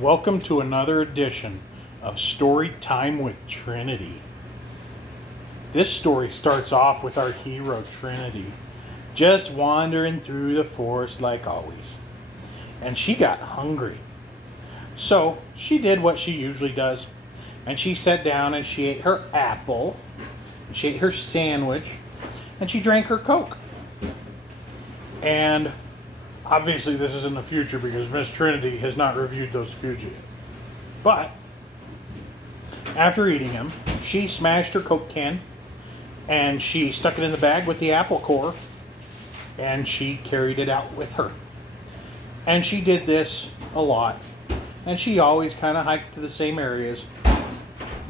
Welcome to another edition of Story Time with Trinity. This story starts off with our hero Trinity just wandering through the forest like always. And she got hungry. So she did what she usually does. And she sat down and she ate her apple. She ate her sandwich. And she drank her Coke. And obviously, this is in the future because Miss Trinity has not reviewed those foods yet. But after eating them, she smashed her Coke can and she stuck it in the bag with the apple core and she carried it out with her. And she did this a lot. And she always kind of hiked to the same areas.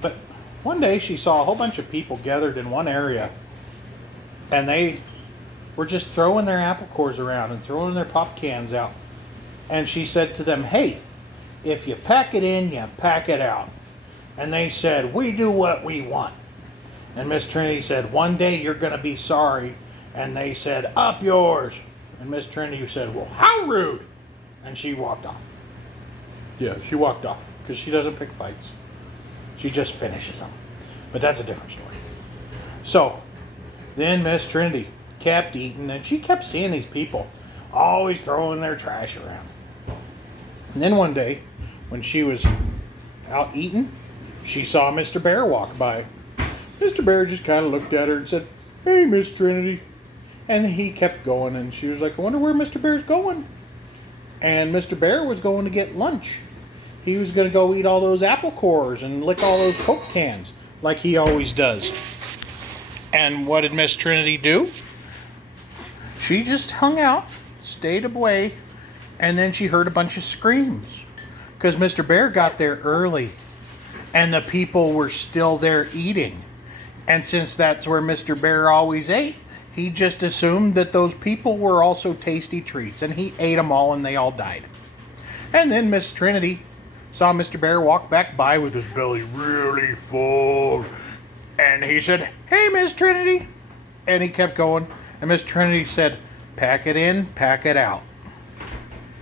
But one day she saw a whole bunch of people gathered in one area and they were just throwing their apple cores around and throwing their pop cans out. And she said to them, "Hey, if you pack it in, you pack it out." And they said, "We do what we want." And Miss Trinity said, "One day you're going to be sorry." And they said, "Up yours." And Miss Trinity said, "Well, how rude." And she walked off. Yeah, she walked off because she doesn't pick fights. She just finishes them. But that's a different story. So then Miss Trinity kept eating, and she kept seeing these people always throwing their trash around. And then one day, when she was out eating, she saw Mr. Bear walk by. Mr. Bear just kind of looked at her and said, "Hey, Miss Trinity." And he kept going, and she was like, "I wonder where Mr. Bear's going." And Mr. Bear was going to get lunch. He was going to go eat all those apple cores and lick all those Coke cans, like he always does. And what did Miss Trinity do? She just hung out, stayed away, and then she heard a bunch of screams. Because Mr. Bear got there early, and the people were still there eating. And since that's where Mr. Bear always ate, he just assumed that those people were also tasty treats, and he ate them all and they all died. And then Miss Trinity saw Mr. Bear walk back by with his belly really full. And he said, "Hey, Miss Trinity." And he kept going. And Miss Trinity said, "Pack it in, pack it out."